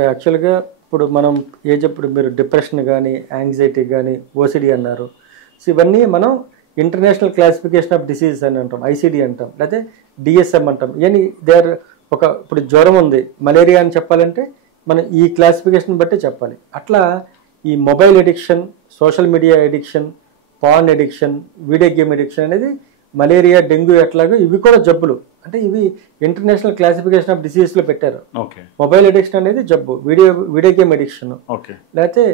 ఇప్పుడు యాక్చువల్గా ఇప్పుడు మనం ఇప్పుడు మీరు డిప్రెషన్ కానీ యాంగ్జైటీ కానీ ఓసిడి అన్నారు. సో ఇవన్నీ మనం ఇంటర్నేషనల్ క్లాసిఫికేషన్ ఆఫ్ డిసీజెస్ అని అంటాం, ఐసిడి అంటాం, లేకపోతే డిఎస్ఎం అంటాం. ఇవన్నీ ఇప్పుడు జ్వరం ఉంది, మలేరియా అని చెప్పాలంటే మనం ఈ క్లాసిఫికేషన్ బట్టి చెప్పాలి. అట్లా ఈ mobile addiction, social media addiction, pan addiction, video game addiction అనేది మలేరియా, డెంగ్యూ ఎట్లాగో ఇవి కూడా జబ్బులు. అంటే ఇవి ఇంటర్నేషనల్ క్లాసిఫికేషన్ ఆఫ్ డిసీజెస్లో పెట్టారు. మొబైల్ ఎడిక్షన్ అనేది జబ్బు, వీడియో గేమ్ ఎడిక్షన్, లేకపోతే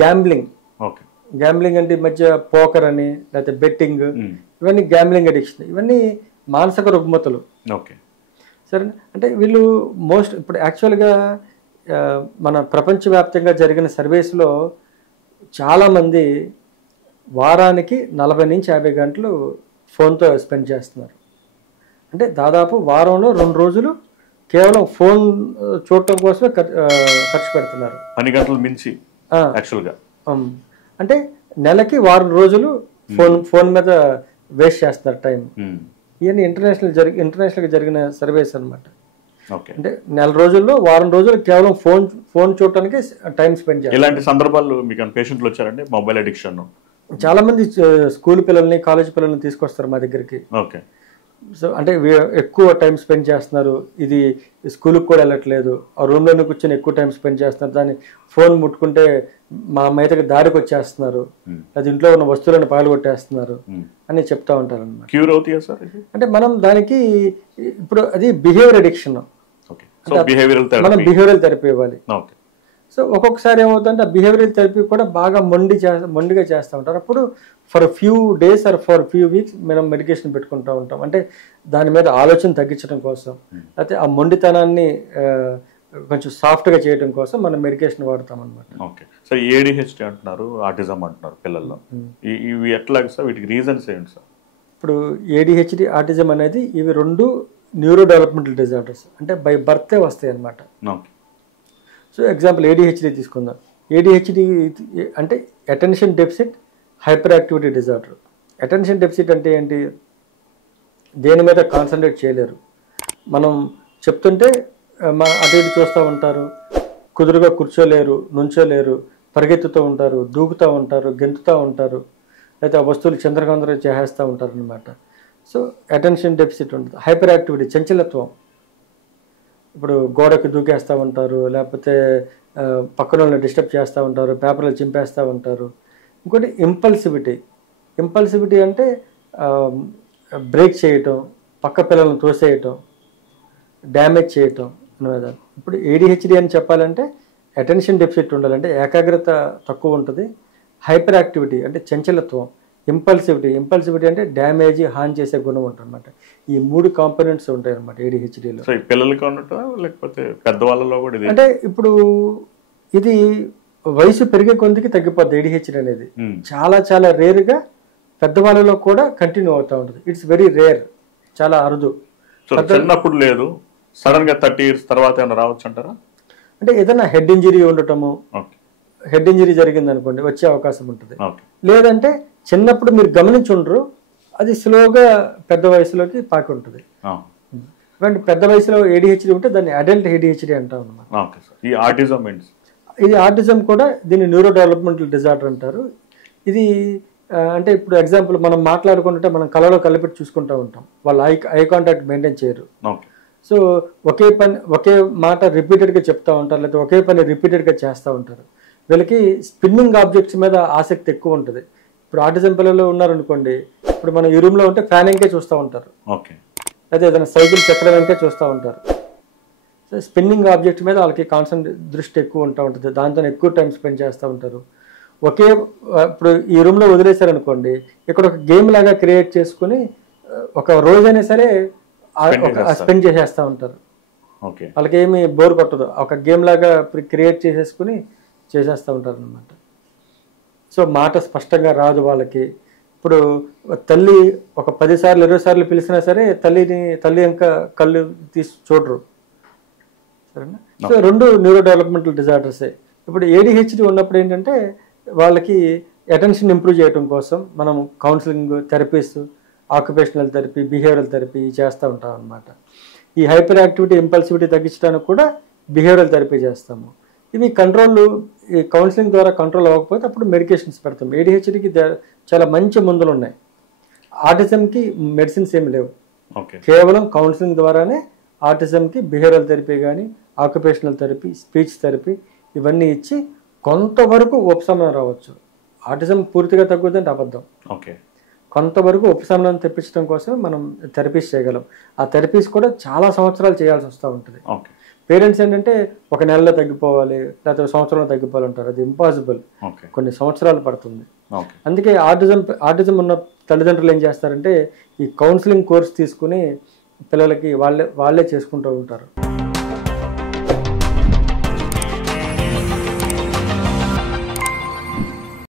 గ్యాంబ్లింగ్ అంటే ఈ మధ్య పోకర్ అని, లేకపోతే బెట్టింగ్, ఇవన్నీ గ్యాంబ్లింగ్ ఎడిక్షన్. ఇవన్నీ మానసిక రుగ్మతలు. సరే, అంటే వీళ్ళు ఇప్పుడు యాక్చువల్గా మన ప్రపంచవ్యాప్తంగా జరిగిన సర్వేస్లో చాలామంది వారానికి 40 నుంచి 50 గంటలు ఫోన్తో స్పెండ్ చేస్తున్నారు. అంటే దాదాపు వారంలో 2 రోజులు కేవలం ఫోన్ చూడటం కోసమే ఖర్చు పెడుతున్నారు. 10 గంటలు మించి యాక్చువల్గా. అంటే నెలకి 6 రోజులు ఫోన్ మీద వేస్ట్ చేస్తున్నారు టైం. ఇవన్నీ ఇంటర్నేషనల్గా జరిగిన సర్వేస్ అనమాట. అంటే నెల రోజుల్లో వారం రోజులు కేవలం ఫోన్ చూడటానికి టైం స్పెండ్ చేయాలి. ఇలాంటి సందర్భాలు మీకు పేషెంట్లు వచ్చారండి మొబైల్ అడిక్షన్? చాలా మంది స్కూల్ పిల్లల్ని, కాలేజ్ పిల్లల్ని తీసుకొస్తారు మా దగ్గరికి. సో అంటే ఎక్కువ టైం స్పెండ్ చేస్తున్నారు, ఇది స్కూల్కి కూడా వెళ్ళట్లేదు, ఆ రూమ్లోనే కూర్చొని ఎక్కువ టైం స్పెండ్ చేస్తున్నారు, దాన్ని ఫోన్ ముట్టుకుంటే మా మీదకి దారికి వచ్చేస్తున్నారు, అది ఇంట్లో ఉన్న వస్తువులను పగలగొట్టేస్తున్నారు అని చెప్తా ఉంటారు అన్నమాట. క్యూర్ అవుతాయా సార్? అంటే మనం దానికి ఇప్పుడు అది బిహేవియర్ అడిక్షన్, మనం బిహేవియరల్ థెరపీ ఇవ్వాలి. సో ఒక్కొక్కసారి ఏమవుతుందంటే ఆ బిహేవియరల్ థెరపీ కూడా బాగా మొండిగా చేస్తూ ఉంటారు. అప్పుడు for few days or for few weeks మనం మెడికేషన్ పెట్టుకుంటూ ఉంటాం. అంటే దాని మీద ఆలోచన తగ్గించడం కోసం, లేకపోతే ఆ మొండితనాన్ని కొంచెం సాఫ్ట్గా చేయడం కోసం మనం మెడికేషన్ వాడతాం అనమాట. ఓకే సార్, ఏడిహెచ్డి అంటున్నారు, ఆటిజం అంటున్నారు పిల్లల్లో, ఇవి ఎట్లాగ సార్? వీటికి రీజన్స్ ఏంటి సార్? ఇప్పుడు ఏడిహెచ్డి, ఆటిజం అనేది ఇవి 2 న్యూరో డెవలప్మెంటల్ డిజార్డర్స్, అంటే బై బర్తే వస్తాయి అన్నమాట. సో ఎగ్జాంపుల్ ఏడిహెచ్డి తీసుకుందాం. ఏడిహెచ్డి అంటే attention deficit hyper activity disorder. Attention deficit అంటే ఏంటి? దేని మీద కాన్సన్ట్రేట్ చేయలేరు, మనం చెప్తుంటే అటు ఇటు చూస్తూ ఉంటారు, కుదురుగా కూర్చోలేరు, నుంచోలేరు, పరిగెత్తుతూ ఉంటారు, దూకుతూ ఉంటారు, గెంతుతూ ఉంటారు, లేకపోతే ఆ వస్తువులు చంద్రకందరం చేసేస్తూ ఉంటారు అనమాట. సో అటెన్షన్ డెఫిసిట్ ఉంటుంది. హైపర్ యాక్టివిటీ చంచలత్వం, ఇప్పుడు గోడకు దూకేస్తూ ఉంటారు, లేకపోతే పక్కన వాళ్ళని డిస్టర్బ్ చేస్తూ ఉంటారు, పేపర్లు చింపేస్తూ ఉంటారు. ఇంకోటి ఇంపల్సివిటీ అంటే బ్రేక్ చేయటం, పక్క పిల్లలను తోసేయటం, డ్యామేజ్ చేయటం అనేది. ఇప్పుడు ఏడిహెచ్డి అని చెప్పాలంటే అటెన్షన్ డెఫిసిట్ ఉండాలంటే ఏకాగ్రత తక్కువ ఉంటుంది, హైపర్ యాక్టివిటీ అంటే చంచలత్వం, ఇంపల్సివిటీ అంటే డ్యామేజ్, హాని చేసే గుణం ఉంటుంది అనమాట. ఈ 3 కాంపోనెంట్స్ ఉంటాయి అనమాట ఏడిహెచ్డిలో. పిల్లలకి లేకపోతే పెద్దవాళ్ళలో కూడా? అంటే ఇప్పుడు ఇది వయసు పెరిగే కొద్దికి తగ్గిపోద్ది ఏడిహెచ్డి అనేది. చాలా చాలా రేర్గా పెద్దవాళ్ళలో కూడా కంటిన్యూ అవుతూ ఉంటుంది. ఇట్స్ వెరీ రేర్, చాలా అరుదు. చిన్నప్పుడు లేదు, సడన్ గా 30 years తర్వాత ఏమైనా రావచ్చు అంటారా? అంటే ఏదైనా హెడ్ ఇంజరీ ఉండటము, హెడ్ ఇంజరీ జరిగింది అనుకోండి, వచ్చే అవకాశం ఉంటుంది. లేదంటే చిన్నప్పుడు మీరు గమనించి ఉండరు, అది స్లోగా పెద్ద వయసులోకి పాకి ఉంటుంది. పెద్ద వయసులో ఏడిహెచ్డి ఉంటే దాన్ని అడల్ట్ ఏడిహెచ్డి అంటాం అన్నమాట. ఇది ఆటిజం కూడా దీన్ని న్యూరో డెవలప్మెంటల్ డిజార్డర్ అంటారు. ఇది అంటే ఇప్పుడు ఎగ్జాంపుల్ మనం మాట్లాడుకుంటుంటే మనం కళ్ళలో కళ్ళపెట్టి చూసుకుంటూ ఉంటాం, వాళ్ళు ఐ కాంటాక్ట్ మెయింటైన్ చేయరు. సో ఒకే మాట రిపీటెడ్గా చెప్తూ ఉంటారు, లేకపోతే ఒకే పని రిపీటెడ్గా చేస్తూ ఉంటారు. వీళ్ళకి స్పిన్నింగ్ ఆబ్జెక్ట్స్ మీద ఆసక్తి ఎక్కువ ఉంటుంది. ఇప్పుడు ఆటిజం పిల్లలు ఉన్నారనుకోండి, ఇప్పుడు మనం ఈ రూమ్లో ఉంటే ఫ్యాన్ ఇంకే చూస్తూ ఉంటారు, లేదా ఏదైనా సైకిల్ చక్రం ఇంకే చూస్తూ ఉంటారు. సో స్పిన్నింగ్ ఆబ్జెక్ట్ మీద వాళ్ళకి దృష్టి ఎక్కువ ఉంటుంది, దాంతో ఎక్కువ టైం స్పెండ్ చేస్తూ ఉంటారు. ఇప్పుడు ఈ రూమ్లో వదిలేశారనుకోండి, ఇక్కడ ఒక గేమ్ లాగా క్రియేట్ చేసుకుని ఒక రోజైనా సరే స్పెండ్ చేసేస్తూ ఉంటారు. వాళ్ళకి ఏమి బోర్ కొట్టదు, ఒక గేమ్ లాగా క్రియేట్ చేసేస్తూ ఉంటారు అనమాట. సో మాట స్పష్టంగా రాదు వాళ్ళకి. ఇప్పుడు తల్లి ఒక 10 సార్లు 20 సార్లు పిలిచినా సరే తల్లి ఇంకా కళ్ళు తీసి చూడరు, సరేనా? సో 2 న్యూరో డెవలప్మెంటల్ డిజార్డర్సే. ఇప్పుడు ఏడిహెచ్డి ఉన్నప్పుడు ఏంటంటే వాళ్ళకి అటెన్షన్ ఇంప్రూవ్ చేయడం కోసం మనం counselling, therapies, occupational therapy, behavioural therapy చేస్తూ ఉంటాం అనమాట. ఈ హైపర్ యాక్టివిటీ, ఇంపల్సివిటీ తగ్గించడానికి కూడా బిహేవియరల్ థెరపీ చేస్తాము. ఇవి ఈ కౌన్సిలింగ్ ద్వారా కంట్రోల్ అవ్వకపోతే అప్పుడు మెడికేషన్స్ పెడతాం. ADHDకి చాలా మంచి మందులు ఉన్నాయి. ఆటిజంకి మెడిసిన్స్ ఏమి లేవు. కేవలం కౌన్సిలింగ్ ద్వారానే ఆటిజంకి బిహేవియరల్ థెరపీ కానీ, ఆక్యుపేషనల్ థెరపీ, స్పీచ్ థెరపీ ఇవన్నీ ఇచ్చి కొంతవరకు ఉపశమనం రావచ్చు. ఆటిజం పూర్తిగా తగ్గుతుందంటే అబద్ధం. కొంతవరకు ఉపశమనం తెప్పించడం కోసం మనం థెరపీస్ చేయగలం. ఆ థెరపీస్ కూడా చాలా సంవత్సరాలు చేయాల్సి వస్తూ ఉంటుంది. పేరెంట్స్ ఏంటంటే ఒక నెలలో తగ్గిపోవాలి లేకపోతే సంవత్సరంలో తగ్గిపోవాలంటారు. అది ఇంపాసిబుల్. కొన్ని సంవత్సరాలు పడుతుంది. అందుకే ఆటిజం ఉన్న తల్లిదండ్రులు ఏం చేస్తారంటే ఈ కౌన్సిలింగ్ కోర్స్ తీసుకుని పిల్లలకి వాళ్ళే చేసుకుంటూ ఉంటారు.